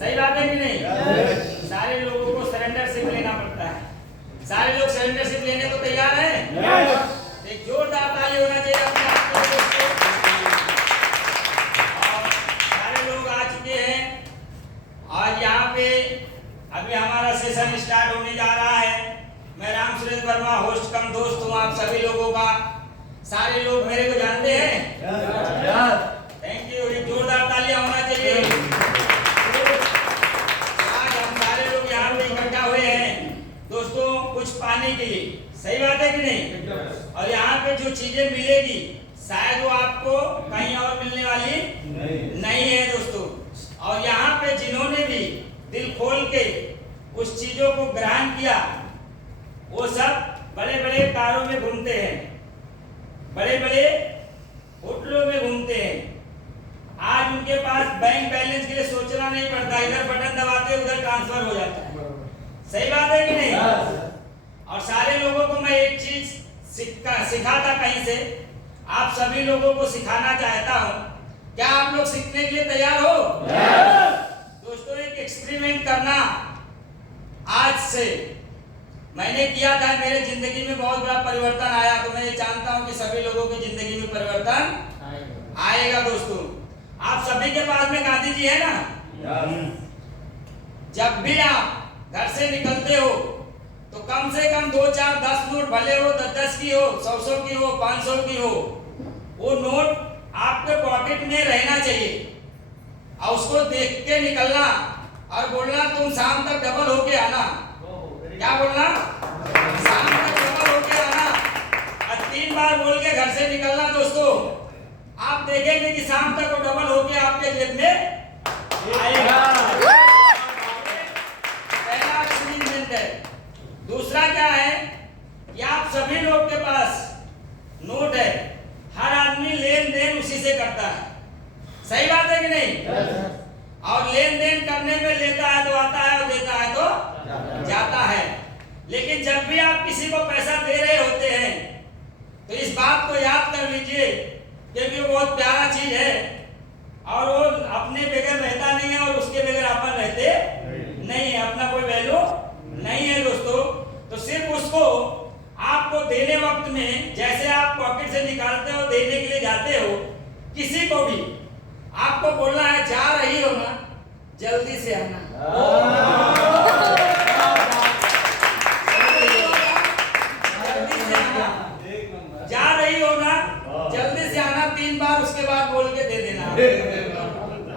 सही बात है कि नहीं? सारे लोगों को सरेंडरशिप लेना पड़ता है। सारे लोग सरेंडरशिप लेने को तैयार हैं? एक जोरदार ताली होना चाहिए अपने आप को दोस्तों। और सारे लोग आ चुके हैं और यहाँ पे अभी हमारा सेशन स्टार्ट होने जा रहा है। मैं राम सुरेश वर्मा, होस्ट कम दोस्त हूँ आप सभी लोगों का। सारे लोग मेरे को जानते हैं? Thank you. एक जोरदार तालियां होना चाहिए। आज हम सारे लोग यहाँ पे इकट्ठा हुए हैं दोस्तों कुछ पाने के लिए। सही बात है कि नहीं? और यहाँ पे जो चीजें मिलेगी शायद वो आपको कहीं और मिलने वाली नहीं है दोस्तों। और यहाँ पे जिन्होंने भी दिल खोल के उस चीजों को ग्रहण किया वो सब बड़े बड़े कारों में घूमते हैं, बड़े बड़े होटलों में घूमते हैं। आज उनके पास बैंक बैलेंस के लिए सोचना नहीं पड़ता, इधर बटन दबाते उधर ट्रांसफर हो जाता है। सही बात है कि नहीं? और सारे लोगों को मैं एक चीज सिखा था कहीं से, आप सभी लोगों को सिखाना चाहता हूं। क्या आप लोग सीखने के लिए तैयार हो? दोस्तों एक एक्सपेरिमेंट करना आज से मैंने किया था, मेरे जिंदगी में बहुत बड़ा परिवर्तन आया। तो मैं ये जानता हूं कि सभी लोगों की जिंदगी में परिवर्तन आएगा दोस्तों। आप सभी के पास में गांधी जी है ना? जब भी आप घर से निकलते हो तो कम से कम 2, 4, 10 नोट भले हो, 10 की हो, 100 की हो, 500 की हो, वो नोट आपके पॉकेट में रहना चाहिए। और उसको देख के निकलना और बोलना तुम शाम तक डबल होके आना। क्या बोलना? शाम तक डबल होके आना। और 3 बार बोल के घर से निकलना दोस्तों। आप देखेंगे कि शाम तक वो डबल होके आपके जेब में आएगा। पहला एक्सपेरिमेंट है। दूसरा क्या है कि आप सभी लोग के पास नोट है, हर आदमी लेन देन उसी से करता है। सही बात है कि नहीं? और लेन देन करने में लेता है तो आता है और देता है तो जाता है। लेकिन जब भी आप किसी को पैसा दे रहे होते हैं तो इस बात को याद कर लीजिए क्योंकि वो बहुत प्यारा चीज है और वो अपने बगैर रहता नहीं है और उसके बगैर अपन रहते नहीं है। अपना कोई वैल्यू नहीं है दोस्तों। तो सिर्फ उसको आपको देने वक्त में जैसे आप पॉकेट से निकालते हो देने के लिए जाते हो, किसी को भी आपको बोलना है जा रही हो ना जल्दी से आना। जल्दी से आना, जा रही हो ना जल्दी से आना 3 बार उसके बाद बोल के दे देना।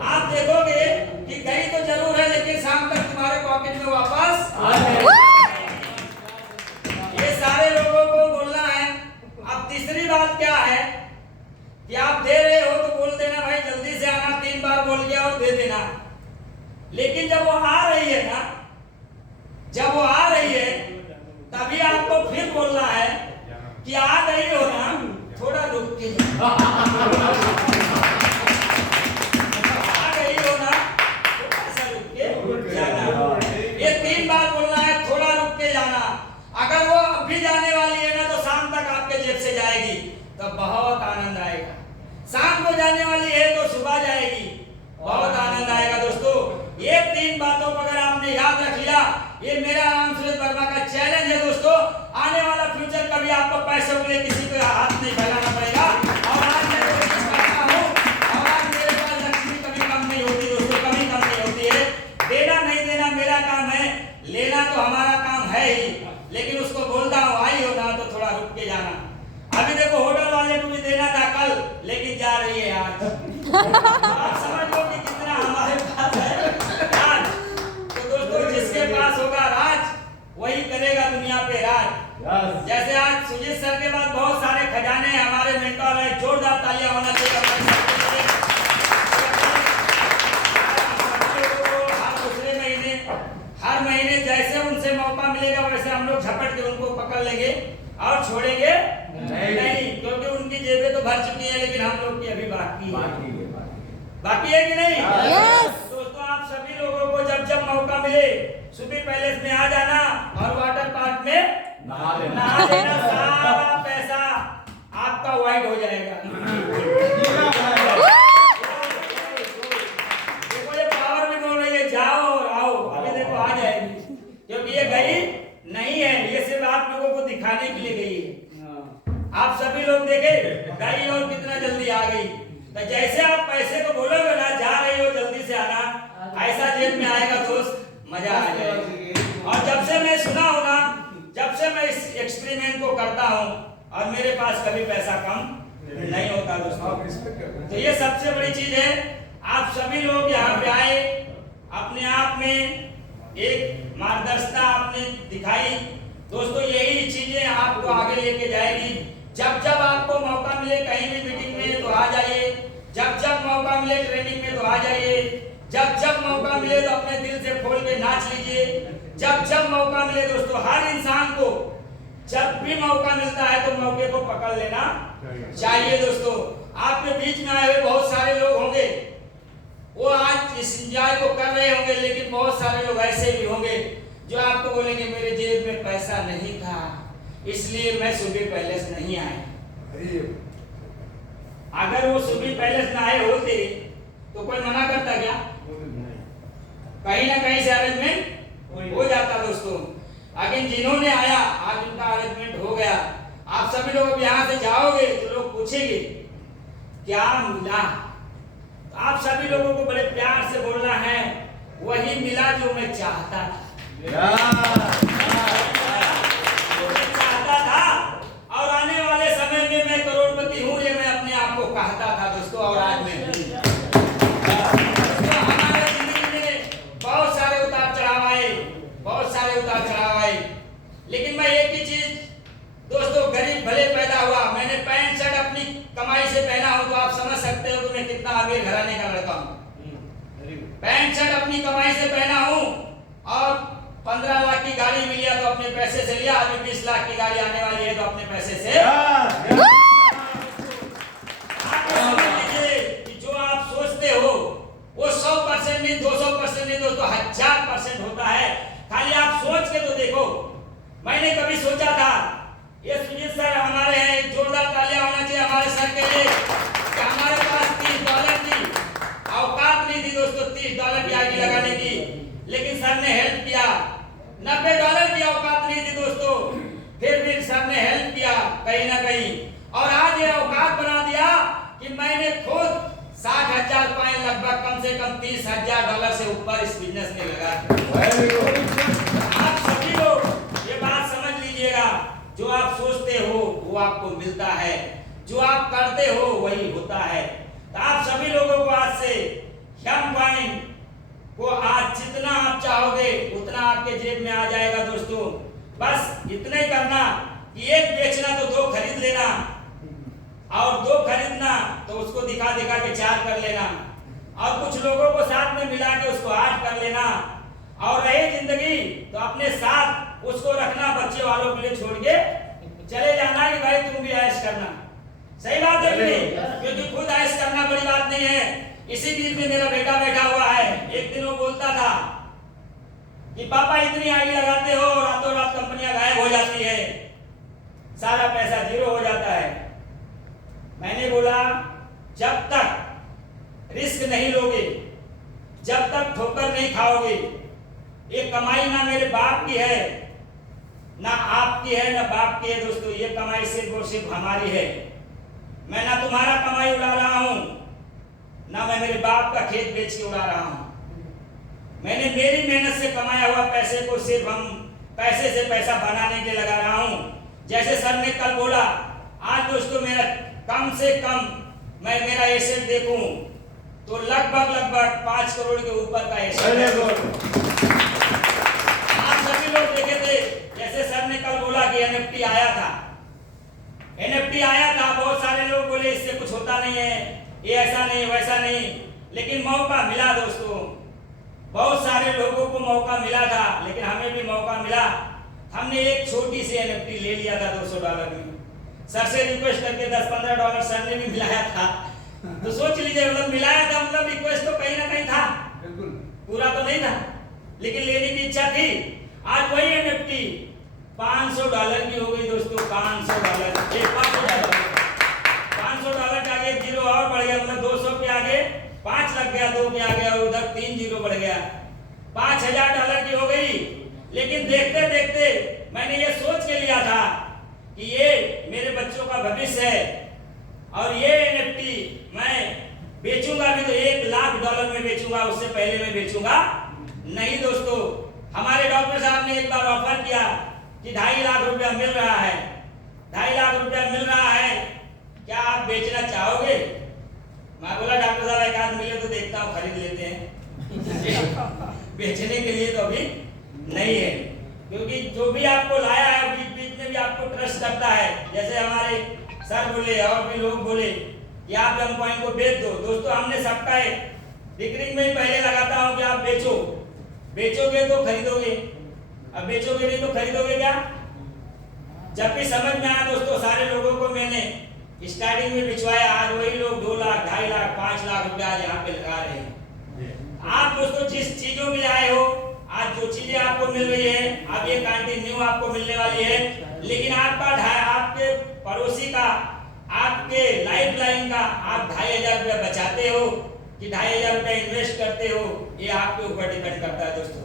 आप देखोगे कि गई तो जरूर है लेकिन शाम तक तुम्हारे पॉकेट में वापस ये सारे लोगों को बोलना है। अब तीसरी बात क्या है कि आप दे रहे हो तो बोल देना भाई जल्दी से आना, 3 बार बोल गया और दे देना। लेकिन जब वो आ रही है ना, जब वो आ रही है तभी आपको फिर बोलना है कि आ गई हो ना थोड़ा रुक के आ गई हो ना थोड़ा सा रुक के जाना। ये 3 बार बोलना है, थोड़ा रुक के जाना। अगर वो अभी जाने वाली है ना तो शाम तक आपके जेब से जाएगी तो बहुत आनंद आएगा। शाम को जाने वाली है तो सुबह जाएगी, बहुत आनंद आएगा दोस्तों। ये 3 बातों को अगर आपने याद रख लिया, ये मेरा राम सुरेश वर्मा का चैलेंज है दोस्तों। आने वाला फ्यूचर कभी आपको पैसों के लिए किसी को हाथ नहीं फैलाना पड़ेगा। और आज मैं कोशिश करता हूँ और आज मेरे पास लक्ष्मी कभी कम नहीं होती दोस्तों, कभी कम नहीं होती है। देना नहीं देना मेरा काम है, लेना तो हमारा काम है ही। लेकिन उसको बोलता हूँ आई हो ना तो थोड़ा रुक के जाना। अभी देखो होटल वाले को भी देना था कल लेकिन जा रही है आज। आप समझ लो कि कितना हमारे पास है आज। तो दोस्तों जिसके पास होगा राज वही करेगा दुनिया पे राज। जैसे आज सुजीत सर के बाद बहुत सारे खजाने हैं हमारे मेंटोर है, जोरदार तालियां होना चाहिए। हर महीने जैसे उनसे मौका मिलेगा वैसे हम लोग झपट के उनको पकड़ लेंगे और छोड़ेंगे नहीं, क्योंकि उनकी जेबें तो भर चुकी है लेकिन हम लोग की अभी बाकी है कि नहीं? दोस्तों आप सभी लोगों को जब जब मौका मिले सुबह पैलेस में आ जाना और वाटर पार्क में नहा लेना। सारा पैसा आपका वाइट हो जाएगा। देखो ये पावर भी बोल रही है जाओ तो जैसे आप पैसे को बोलोगे ना, जा रही हो जल्दी से आना, ऐसा जेब में आएगा दोस्त, मजा आ जाएगा। और जब से मैं सुना हूं ना, जब से मैं इस एक्सपेरिमेंट को करता हूं, और मेरे पास कभी पैसा कम नहीं होता दोस्तों। तो ये सबसे बड़ी चीज है। आप सभी लोग यहाँ पे आए, अपने आप में एक मार्गदर्शिता आपने दिखाई दोस्तों। यही चीजें आपको आगे लेके जाएगी। जब जब आपको मौका मिले कहीं भी मीटिंग में तो आ जाइए, जब जब मौका मिले ट्रेनिंग में तो आ जाइए, जब जब मौका मिले तो अपने दिल से खोल के नाच लीजिए, जब जब मौका मिले दोस्तों। हर इंसान को जब भी मौका मिलता है तो मौके को पकड़ लेना चाहिए दोस्तों। आपके बीच में आए हुए बहुत सारे लोग होंगे, वो आज इस एंजॉय को कर रहे होंगे, लेकिन बहुत सारे लोग ऐसे भी होंगे जो आपको बोलेंगे मेरे जेब में पैसा नहीं था, इसलिए मैं सुबह पैलेस नहीं आया। अगर वो सुबह पैलेस ना आए होते तो कोई मना करता क्या? कहीं ना कहीं से अरेंजमेंट हो जाता दोस्तों। लेकिन जिन्होंने आया, आज उनका अरेंजमेंट हो गया। आप सभी लोग यहाँ से जाओगे तो लोग पूछेंगे क्या मिला। तो आप सभी लोगों को बड़े प्यार से बोलना है, वही मिला जो मैं चाहता था। चाहता था, और आने वाले समय में मैं करोड़पति हूँ, ये मैं अपने आप को कहता था दोस्तों। और आज मैं हमारे जिंदगी में बहुत सारे उतार चढ़ाव आए, बहुत सारे उतार चढ़ाव आए, लेकिन मैं एक ही चीज दोस्तों, गरीब भले पैदा हुआ, मैंने पैंट शर्ट अपनी कमाई से पहना हो तो आप समझ सकते हो कि मैं कितना अमीर घराने का लड़का हूँ। पैंट शर्ट अपनी कमाई से पहना हूँ, और 15 लाख की गाड़ी मिली है तो अपने पैसे से लिया, अभी 20 लाख की गाड़ी आने वाली है तो अपने पैसे से। आप समझ लीजिए कि जो आप सोचते हो वो 100% नहीं, 200% नहीं दोस्तों, 1000% होता है। खाली आप सोच के तो देखो। मैंने कभी सोचा था, ये सुजीत सर हमारे हैं, एक जोरदार तालियां होना चाहिए हमारे सर के लिए, कि हमारे पास $30 की औकात नहीं थी दोस्तों, $30 की आईडी लगाने की, लेकिन सर ने हेल्प किया। $90 की औकात नहीं थी दोस्तों, फिर भी सर ने हेल्प किया कहीं ना कहीं, और आज ये औकात बना दिया कि मैंने खुद 60,000 पॉइंट, लगभग कम से कम $30,000 से ऊपर इस बिजनेस में लगा। आप सभी लोग ये बात समझ लीजिएगा, जो आप सोचते हो वो आपको मिलता है, जो आप करते हो वही होता है। तो आप सभी लोगों को आज से यम पॉइंट को आज जितना आप चाहोगे उतना आपके जेब में आ जाएगा दोस्तों। बस इतना ही करना कि एक बेचना तो 2 खरीद लेना, और 2 खरीदना तो उसको दिखा दिखा के 4 कर लेना, और कुछ लोगों को साथ में मिला के उसको 8 कर लेना, और रहे जिंदगी तो अपने साथ उसको रखना, बच्चे वालों के लिए छोड़ के चले जाना कि भाई तुम भी ऐश करना। सही बात है कि नहीं? क्योंकि खुद ऐश करना बड़ी बात नहीं है। इसी बीच में मेरा बेटा बैठा हुआ है, एक दिन वो बोलता था कि पापा इतनी आईडी लगाते हो, रातों रात कंपनियां गायब हो जाती है, सारा पैसा जीरो हो जाता है। मैंने बोला जब तक रिस्क नहीं लोगे, जब तक ठोकर नहीं खाओगे, ये कमाई ना मेरे बाप की है, ना आपकी है, ना बाप की है दोस्तों। ये कमाई सिर्फ और सिर्फ हमारी है। मैं ना तुम्हारा कमाई उड़ा रहा हूं, ना मैं मेरे बाप का खेत बेच के उड़ा रहा हूं। मैंने मेरी मेहनत से कमाया हुआ पैसे को सिर्फ हम पैसे से पैसा बनाने के लगा रहा हूं। जैसे सर ने कल बोला, आज दोस्तों मेरा कम से कम मैं मेरा एसेट देखूं तो लगभग 5 करोड़ के ऊपर का एसेट। आप सभी लोग देखे थे, जैसे सर ने कल बोला कि एनएफटी आया था, एनएफटी आया था, बहुत सारे लोग बोले इससे कुछ होता नहीं है, ये ऐसा नहीं वैसा नहीं, लेकिन मौका मिला दोस्तों। बहुत सारे लोगों को मौका मिला था, लेकिन हमें भी मौका मिला। हमने एक छोटी सी एनएफटी ले लिया था $200 में। सर से रिक्वेस्ट करके $10-15 सर ने भी मिलाया था। तो सोच लीजिए, मतलब मिलाया था, मतलब रिक्वेस्ट तो कहीं ना कहीं था, बिल्कुल पूरा तो नहीं था, लेकिन लेने की इच्छा थी। आज वही एनएफटी $500 की हो गई दोस्तों। $500 $500 के आगे 1 जीरो और बढ़ गया, मतलब 200 के आगे 5 लग गया, 2 के आगे और उधर 3 जीरो बढ़ गया, $5000 की हो गई। लेकिन देखते देखते मैंने ये सोच के लिया था कि ये मेरे बच्चों का भविष्य है, और ये एनएफटी मैं बेचूंगा भी तो $1,00,000 में बेचूंगा, उससे पहले मैं बेचूंगा नहीं दोस्तों। हमारे डॉक्टर साहब ने एक बार ऑफर किया कि 2.5 लाख रुपया मिल रहा है, 2.5 लाख रुपया मिल रहा है, क्या आप बेचना चाहोगे? मैं बोला डॉक्टर साहब एक आध मिले तो देखता हूँ, खरीद लेते हैं। बेचने के लिए तो अभी नहीं है, क्योंकि जो भी आपको लाया है बीच बीच में भी आपको ट्रस्ट करता है। जैसे हमारे सर बोले और भी लोग बोले कि आप एम कॉइन को बेच दो। दोस्तों हमने सबका है डिक्रिंग में ही पहले लगाता हूँ कि आप बेचो, बेचोगे तो खरीदोगे, अब बेचोगे नहीं तो खरीदोगे क्या? जब भी समझ में आया दोस्तों, सारे लोगों को मैंने स्टार्टिंग में बिचवाया, आज वही लोग 2 लाख 2.5 लाख 5 लाख रुपया आज यहाँ पे लगा रहे हैं। आप दोस्तों जिस चीजों में आए हो, आज जो चीजें आपको मिल रही है, अब ये कंटिन्यू आपको मिलने वाली है, लेकिन आपके पड़ोसी का, आपके लाइफ लाइन का आप 2,500 रुपया बचाते हो कि 2,500 रुपया इन्वेस्ट करते हो, ये आपके ऊपर डिपेंड करता है दोस्तों।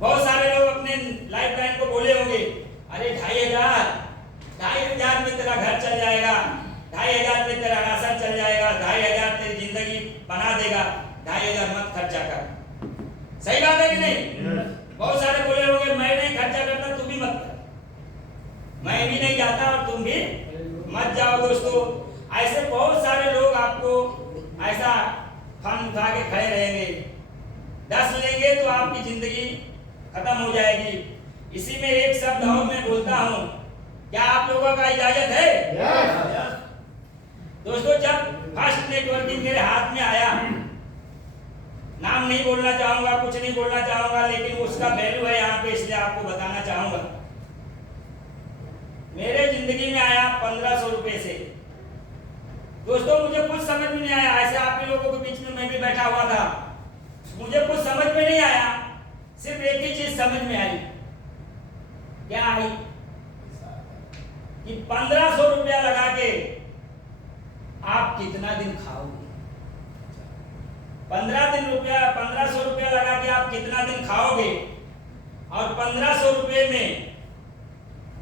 बहुत सारे लोग अपने लाइफ लाइन को बोले होंगे, अरे 2,500 में तेरा घर चल जाएगा, 2,500 में तेरा राशन चल जाएगा, 2,500 तेरी जिंदगी बना देगा, 2,500 मत खर्चा कर। सही बात है कि नहीं? बहुत सारे बोले होंगे मैं नहीं खर्चा करता, तू भी मत कर, मैं भी नहीं जाता और तुम भी मत जाओ। दोस्तों ऐसे बहुत सारे लोग आपको ऐसा फन उठा के खड़े रहेंगे, 10 लेंगे तो आपकी जिंदगी खत्म हो जाएगी। इसी में एक शब्द और मैं बोलता हूं, क्या आप लोगों का इजाजत है? दोस्तों जब फर्स्ट नेटवर्किंग मेरे हाथ में आया, नाम नहीं बोलना चाहूंगा, कुछ नहीं बोलना चाहूंगा, लेकिन उसका वैल्यू है यहाँ पे, इसलिए आपको बताना चाहूंगा। मेरे जिंदगी में आया 1,500 रुपए से। दोस्तों मुझे कुछ समझ में नहीं आया, ऐसे आप ही लोगों के बीच में मैं भी बैठा हुआ था, मुझे कुछ समझ में नहीं आया, सिर्फ एक ही चीज समझ में आई। क्या आई? कि 1,500 रुपया लगा के आप कितना दिन खाओगे? 1,500 रुपया लगा के आप कितना दिन खाओगे? और 1,500 रुपये में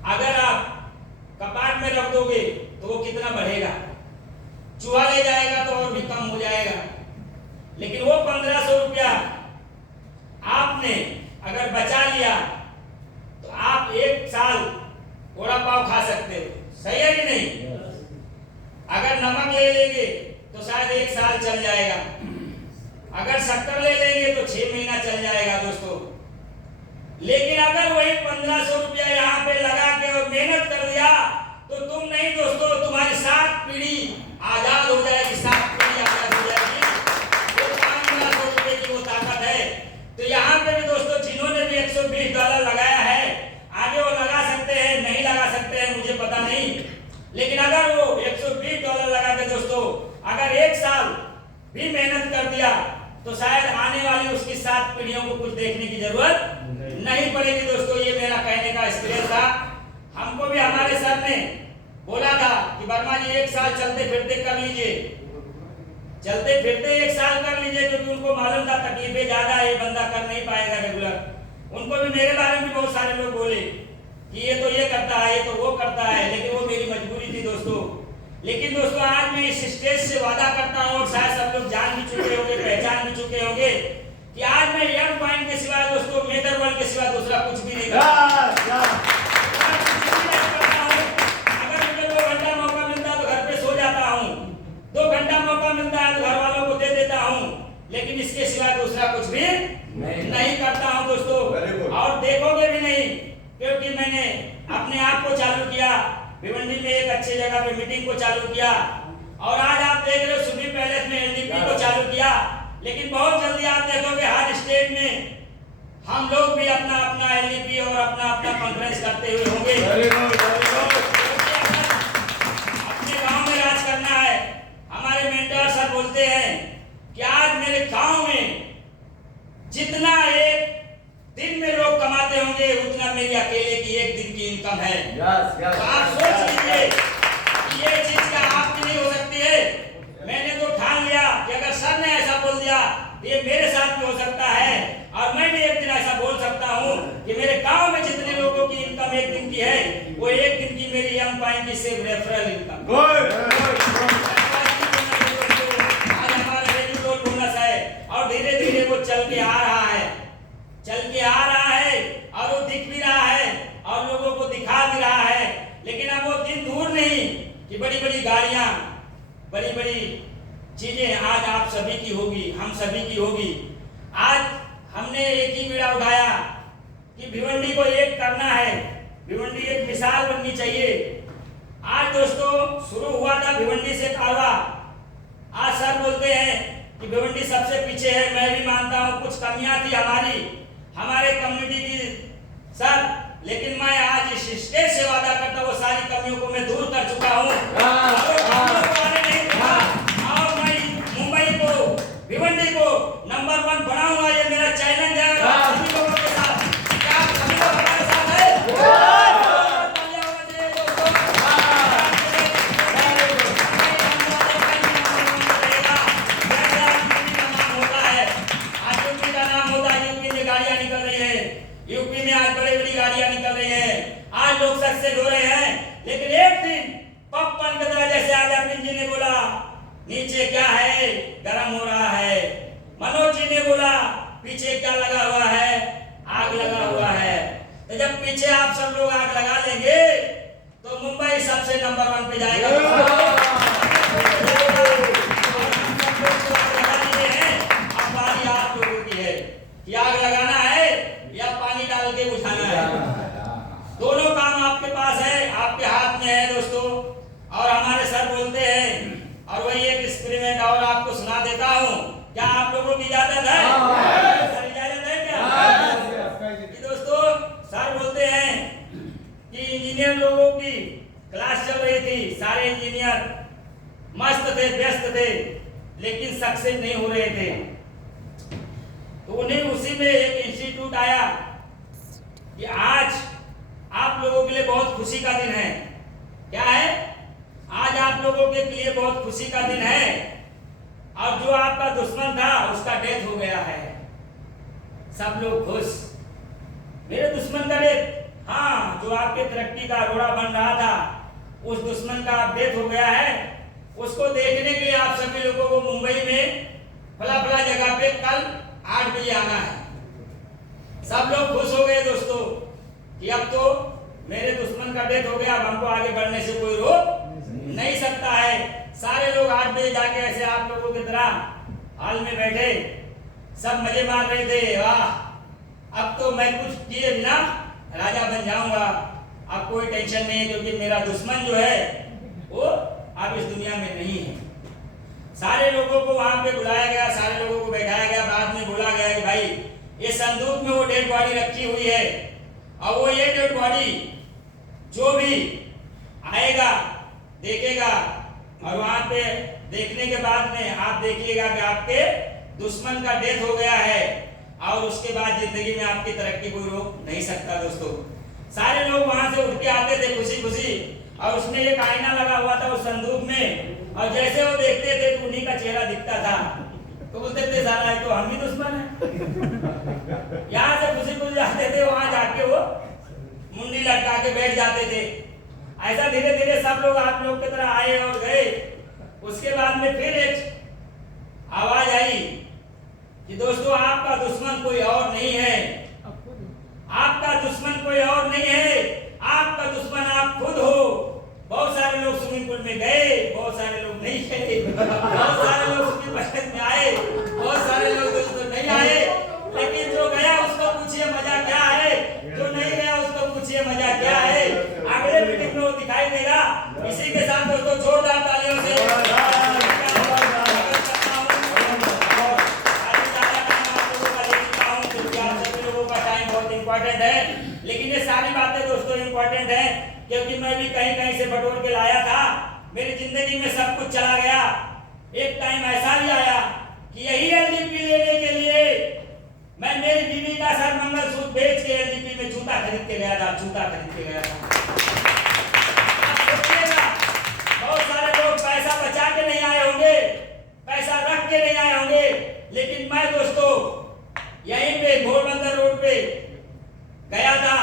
अगर आप कपाट में रख दोगे तो वो कितना बढ़ेगा? चूहा ले जाएगा तो और भी कम हो जाएगा। लेकिन वो 1,500 रुपया आपने अगर बचा लिया तो आप 1 साल वड़ा पाव खा सकते हो। सही है कि नहीं? अगर नमक ले लेंगे तो शायद 1 साल चल जाएगा, अगर शक्कर ले लेंगे तो 6 महीना चल जाएगा दोस्तों। लेकिन अगर वही 1,500 रुपया यहाँ पे लगा के और मेहनत कर दिया तो तुम नहीं दोस्तों, तुम्हारी 7 पीढ़ी आजाद हो जाएगी, 7 पीढ़ी आजाद हो जाएगी। वो 5,000 रुपए की वो ताकत है। तो यहाँ पे भी दोस्तों जिन्होंने भी $120 लगाया है, आगे वो लगा सकते हैं, नहीं लगा सकते हैं मुझे पता नहीं, लेकिन अगर वो $120 लगा के दोस्तों अगर 1 साल भी मेहनत कर दिया तो शायद आने वाली उसकी 7 पीढ़ियों को कुछ देखने की जरूरत नहीं पड़ेगी। दोस्तों ये मेरा कहने का एक्सपीरियंस था। हमको भी हमारे सर ने बोला था कि वर्मा जी 1 साल चलते फिरते कर लीजिए, चलते फिरते 1 साल कर लीजिए, क्योंकि उनको मालूम था तकलीफें ज्यादा है, ये बंदा कर नहीं पाएगा रेगुलर। उनको भी मेरे बारे में बहुत सारे लोग बोले कि ये तो ये करता है, ये तो वो करता है, लेकिन वो मेरी मजबूरी थी दोस्तों। लेकिन दोस्तों आज मैं इस स्टेज से वादा करता हूँ, और शायद सब लोग जान भी चुके होंगे, पहचान भी चुके होंगे, कि आज मैं एम कॉइन के सिवा दोस्तों, मेदरवर्ल्ड के सिवा दूसरा कुछ भी नहीं करता। अगर मुझे 2 घंटा मौका मिलता है तो घर पे सो जाता हूँ, 2 घंटा मौका मिलता है तो घर वालों को दे देता हूँ, लेकिन इसके सिवा दूसरा कुछ भी नहीं करता हूँ दोस्तों। और देखोगे भी नहीं, क्योंकि मैंने अपने आप को चालू किया, भिवंडी में एक अच्छी जगह पे मीटिंग को चालू किया, और आज आप देख रहे हो सुबी पैलेस में एलडीपी को चालू किया। लेकिन बहुत जल्दी आप देखोगे हर स्टेट में हम लोग भी अपना अपना एलडीपी और अपना अपना कॉन्फ्रेंस करते हुए होंगे। अपने गांव में राज करना है। हमारे मेंटर सर बोलते हैं कि आज मेरे गांव में जितना एक दिन में लोग कमाते होंगे उतना मेरी अकेले की 1 दिन की इनकम है। तो आप सोच लीजिए ये चीज क्या आपकी नहीं हो सकती है? मैंने तो ठान लिया कि अगर सर ने ऐसा बोल दिया तो ये मेरे साथ भी हो सकता है, और मैं भी एक दिन ऐसा बोल सकता हूँ कि मेरे गांव में जितने लोगों की इनकम 1 दिन की है, वो 1 दिन की मेरी एम पाएंगी सिर्फ रेफरल इनकम। आज हमारे आ रहा है और वो दिख भी रहा है और लोगों को दिखा भी रहा है, लेकिन अब वो दिन दूर नहीं कि बड़ी बड़ी गाड़ियां, बड़ी बड़ी चीजें आज आप सभी की होगी, हम सभी की होगी। आज हमने एक ही बीड़ा उठाया कि भिवंडी को एक करना है, भिवंडी एक मिसाल बननी चाहिए। आज दोस्तों शुरू हुआ था भिवंडी से कारवा। आज सर बोलते हैं कि भिवंडी सबसे पीछे है, मैं भी मानता हूँ कुछ कमियां थी हमारे कम्युनिटी की सर, लेकिन मैं आज इस स्टेज से वादा करता हूँ वो सारी कमियों को मैं दूर कर चुका हूँ और मैं मुंबई को, भिवंडी को नंबर 1 बनाऊंगा। ये मेरा चैलेंज है सभी लोगों के साथ। क्या आप सभी लोग हमारे साथ हैं? यूपी में आज बड़ी बड़ी गाड़ियां निकल रही हैं, आज लोग सक्सेस हो रहे हैं, लेकिन एक दिन पप्पन की तरह जैसे आज अरविंद जी ने बोला नीचे क्या है, गर्म हो रहा है। मनोज जी ने बोला पीछे क्या लगा हुआ है, आग लगा हुआ है। तो जब पीछे आप सब लोग आग लगा लेंगे तो मुंबई सबसे नंबर 1 पे जाएगा। अब बारी आप लोगों की है कि आग लगाना है या पानी डाल के बुझाना है। दोनों काम आपके पास है, आपके हाथ में है दोस्तों। और हमारे सर बोलते हैं और वही एक एक्सपेरिमेंट और आपको सुना देता हूँ। क्या आप लोगों की इजाजत है? सर इजाजत है क्या? कि दोस्तों सर बोलते हैं कि इंजीनियर लोगों की क्लास चल रही थी, सारे इंजीनियर मस्त थे, व्यस्त थे, लेकिन सक्सेस नहीं हो रहे थे। तो उन्हें उसी में एक इंस्टीट्यूट आया कि आज आप लोगों के लिए बहुत खुशी का दिन है। क्या है? आज आप लोगों के लिए बहुत खुशी का दिन है और जो आपका दुश्मन था उसका डेथ हो गया है। सब लोग खुश। मेरे दुश्मन का डेथ, हाँ, जो आपके तरक्की का रोड़ा बन रहा था उस दुश्मन का डेथ हो गया है। उसको देखने के लिए आप सभी लोगों को मुंबई में फला फला जगह पे कल 8 बजे आना है। सब लोग खुश हो गए दोस्तों कि अब तो मेरे दुश्मन का डेथ हो गया, अब हमको आगे बढ़ने से कोई रोक नहीं सकता है। सारे लोग 8 बजे जाके ऐसे आप लोगों की तरह हॉल में बैठे सब मजे मार रहे थे। वाह, अब तो मैं कुछ किए बिना राजा बन जाऊंगा, अब कोई टेंशन नहीं है, क्योंकि मेरा दुश्मन जो है वो अब इस दुनिया में नहीं है। सारे लोगों को वहां पे बुलाया गया, सारे लोगों को बैठाया गया। बाद में बोला गया कि भाई ये संदूक में वो डेड बॉडी रखी हुई है और वो ये डेड बॉडी जो भी आएगा देखेगा और वहां पे देखने के बाद में आप देखिएगा कि आपके दुश्मन का डेथ हो गया है और उसके बाद जिंदगी में आपकी तरक्की कोई रोक नहीं सकता। दोस्तों सारे लोग वहां से उठ के आते थे खुशी खुशी और उसमें एक आईना लगा हुआ था उस संदूक में, और जैसे वो देखते थे तो उन्हीं का चेहरा दिखता था। तो बोलते थे साला ये तो हम ही दुश्मन है। यहाँ से खुशी खुशी जाते थे, वहां जाके वो मुंडी लटका के बैठ जाते थे। ऐसा धीरे धीरे सब लोग आप लोग की तरह आए और गए। उसके बाद में फिर एक आवाज आई कि दोस्तों आपका दुश्मन कोई और नहीं है, आपका दुश्मन कोई और नहीं है, आपका दुश्मन आप खुद हो। बहुत सारे लोग स्विमिंग पूल में गए, बहुत सारे लोग नहीं गए, बहुत सारे लोग स्विमिंग पूल में आए, बहुत सारे लोग दोस्तों नहीं आए, लेकिन जो गया उसको पूछिए मजा क्या है, जो नहीं गया उसको पूछिए मजा क्या है। अगले मीटिंग में वो दिखाई देगा। इसी के साथ दोस्तों जोरदार तालियों से इम्पोर्टेंट है, लेकिन ये सारी बातें दोस्तों इम्पोर्टेंट है क्योंकि मैं भी कहीं कहीं से बटोर के लाया था। मेरी जिंदगी में सब कुछ चला गया। एक टाइम ऐसा भी आया कि यही एलजीपी लेने के लिए मैं मेरी बीवी का सर मंगलसूत्र बेच के एलजीपी में जूता खरीद के गया था, जूता खरीद के गया था। बहुत सारे लोग पैसा बचा के नहीं आए होंगे, पैसा रख के नहीं आए होंगे, लेकिन मैं दोस्तों यहीं पे घोड़बंदर रोड पे गया था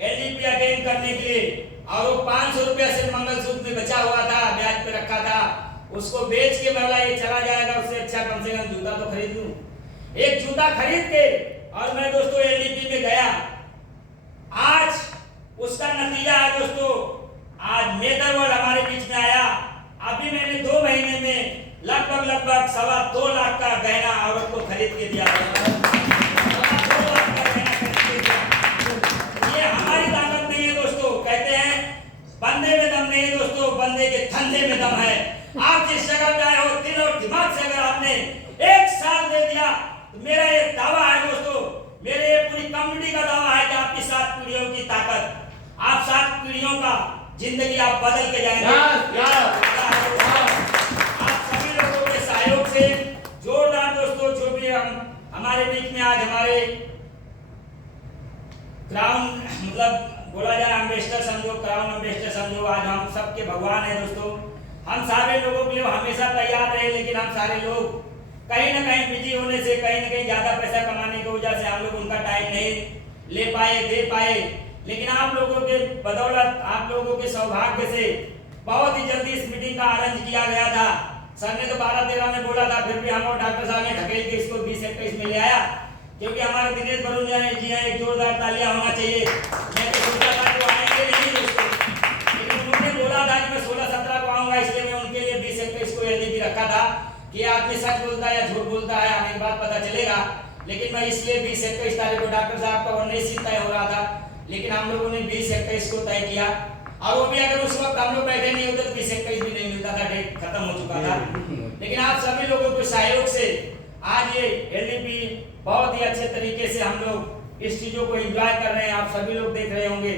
एलजीपी अटेंड करने के लिए, और वो 500 रुपया से मंगलसूत्र में बचा हुआ था, ब्याज पे रखा था, उसको बेच के मैं बोला ये चला जाएगा, उससे अच्छा कम से कम जूता तो खरीद लूं। एक जूता खरीद के और मैं दोस्तों एलडीपी में गया, आज उसका नतीजा है दोस्तों, आज मेदरवर्ड हमारे बीच में आया। अभी मैंने 2 महीने में लगभग 2.25 लाख का गहना औरत को खरीद के दिया। 2.25 लाख का गहना खरीद के दिया। ये हमारी ताकत नहीं है दोस्तों। कहते हैं बंदे में दम नहीं है दोस्तों, बंदे के धंधे में दम है। आप जिस जगह पे आए हो, दिल और दिमाग से अगर आपने 1 साल दे दिया, तो मेरा ये दावा है दोस्तों, मेरे पूरी कम्युनिटी का दावा है कि आपकी 7 पीढ़ियों की ताकत, आप 7 पीढ़ियों का जिंदगी आप बदल के जाएंगे। आप सभी लोगों के सहयोग से जोरदार दोस्तों, जो भी हम हमारे बीच में आज हमारे क्राउन मतलब बोला जाए एम्बेसडर समझो, क्राउन एम्बेसडर समझो, आज हम सबके भगवान है दोस्तों। हम सारे लोगों के लिए हमेशा तैयार रहे, लेकिन हम सारे लोग कहीं ना कहीं बिजी होने से, कहीं ना कहीं ज्यादा पैसा कमाने की वजह से हम लोग उनका टाइम नहीं ले पाए, दे पाए। लेकिन आप लोगों के बदौलत, आप लोगों के सौभाग्य से बहुत ही जल्दी इस मीटिंग का आरंभ किया गया था। सर ने तो 12-13 में बोला था, फिर भी हम और डॉक्टर साहब ने ढकेल के इसको 20-21 में ले आया, क्योंकि हमारे दिनेश बरुण जी हैं, एक जोरदार तालियां होना चाहिए। मैं तो सोचा था कि वो आएंगे नहीं दोस्तों, लेकिन उन्होंने बोला था कि मैं 16-17 को आऊंगा, इसलिए मैं उनके लिए 20-21 को एलडीपी रखा था कि आदमी सच बोलता है या झूठ बोलता है, आने के बाद पता चलेगा। लेकिन मैं इसलिए 20-21 तारीख को, डॉक्टर साहब का 19 तय हो रहा था, लेकिन हम लोगों ने 20-21 को तय किया। और वो भी अगर उस वक्त हम लोग बैठे नहीं होते तो 20-21 भी नहीं मिलता था, डेट खत्म हो चुका था। लेकिन आप सभी लोगों के सहयोग से आज ये एलडीपी बहुत ही अच्छे तरीके से हम लोग इस चीजों को एंजॉय कर रहे हैं। आप सभी लोग देख रहे होंगे,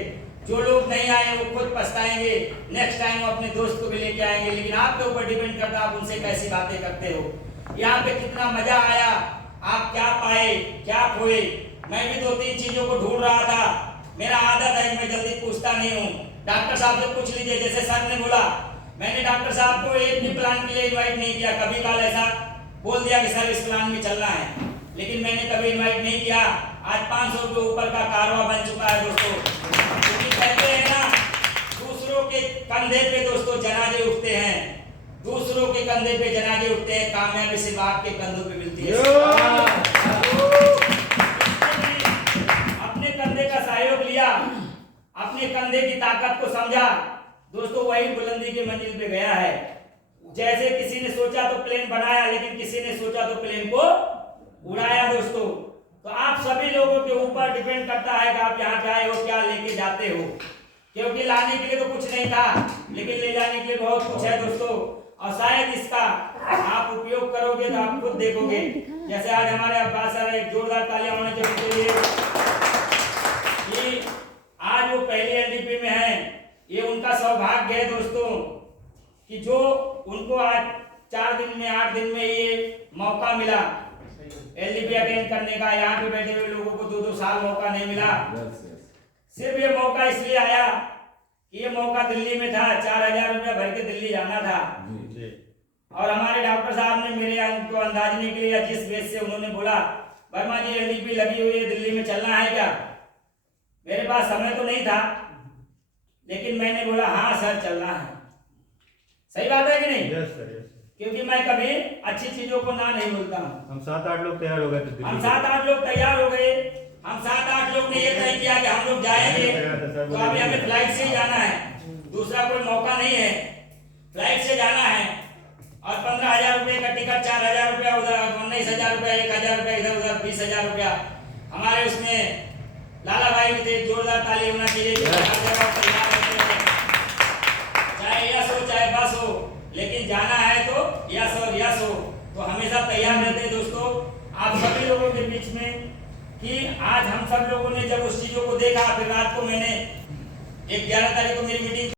जो लोग नहीं आए वो खुद पछताएंगे, नेक्स्ट टाइम वो अपने दोस्त को भी लेके आएंगे। लेकिन आपके ऊपर डिपेंड करता है आप उनसे कैसी बातें करते हो। यहाँ पे कितना मजा आया, आप क्या पाए, क्या खोए। मैं भी 2-3 चीजों को ढूंढ रहा था। मेरा आदत है कि मैं जल्दी पूछता नहीं हूँ। डॉक्टर साहब से पूछ लीजिए, जैसे सर ने बोला, मैंने डॉक्टर साहब को एक भी प्लान के लिए इनवाइट नहीं किया। कभी काल ऐसा बोल दिया कि सर इस प्लान में चलना है, लेकिन मैंने कभी इनवाइट नहीं किया। आज 500 के ऊपर का कारवा बन चुका है दोस्तों। क्योंकि कहते हैं ना, दूसरों के कंधे पे दोस्तों जनाजे उठते हैं, दूसरों के कंधे पे जनाजे उठते हैं, कामयाबी सिर्फ आपके कंधों पे मिलती है। अपने कंधे का सहयोग लिया, अपने कंधे की ताकत को समझा दोस्तों, वही बुलंदी की मंजिल पे गया है। जैसे किसी ने सोचा तो प्लेन बनाया, लेकिन किसी ने सोचा तो प्लेन को उड़ाया दोस्तों। तो आप सभी लोगों के ऊपर डिपेंड करता है कि आप यहाँ जाए हो, क्या लेके जाते हो। क्योंकि लाने के लिए तो कुछ नहीं था, लेकिन ले जाने के लिए बहुत कुछ है दोस्तों। और शायद इसका आप उपयोग करोगे तो आप खुद देखोगे। जैसे आज हमारे अब्बास सर, एक जोरदार तालियां होने चाहिए कि आज वो पहली एलडीपी में है। ये उनका सौभाग्य है दोस्तों कि जो उनको आज 4 दिन में, 8 दिन में ये मौका मिला एलडीपी अटेंड करने का। यहाँ पे बैठे हुए लोगों को 2-2 साल मौका नहीं मिला। सिर्फ ये मौका इसलिए आया कि ये मौका दिल्ली में था, 4000 रुपया भर के दिल्ली जाना था। और हमारे डॉक्टर साहब ने मेरे उनको अंदाजने के लिए जिस बेस से उन्होंने बोला, वर्मा जी एलडीपी लगी हुई है, दिल्ली में चलना है क्या? मेरे पास समय तो नहीं था, लेकिन मैंने बोला हाँ सर चलना है। सही बात है कि नहीं? Yes sir, yes. क्योंकि मैं कभी अच्छी चीजों को ना नहीं बोलता हूँ। हम 7-8 लोग तैयार हो गए थे। हम 7-8 लोग तैयार हो गए। हम 7-8 लोग ने ये तय किया कि हम लोग जाएंगे, तो अभी हमें फ्लाइट से ही जाना है, दूसरा कोई मौका नहीं है। फ्लाइट से जाना है और 15,000 रुपये का टिकट, 4,000 रुपया उधर, 19,000 रुपया, 1,000 रुपया इधर उधर, 20,000 रुपया। हमारे उसमें लाला भाई भी थे, जोरदार ताली होना चाहिए। चाहे यस हो चाहे बस हो, लेकिन जाना है तो यस और यस हो। तो हमेशा तैयार रहते हैं दोस्तों आप सभी लोगों के बीच में कि आज हम सब लोगों ने जब उस चीजों को देखा, फिर रात को मैंने 11 तारीख को मेरी मीटिंग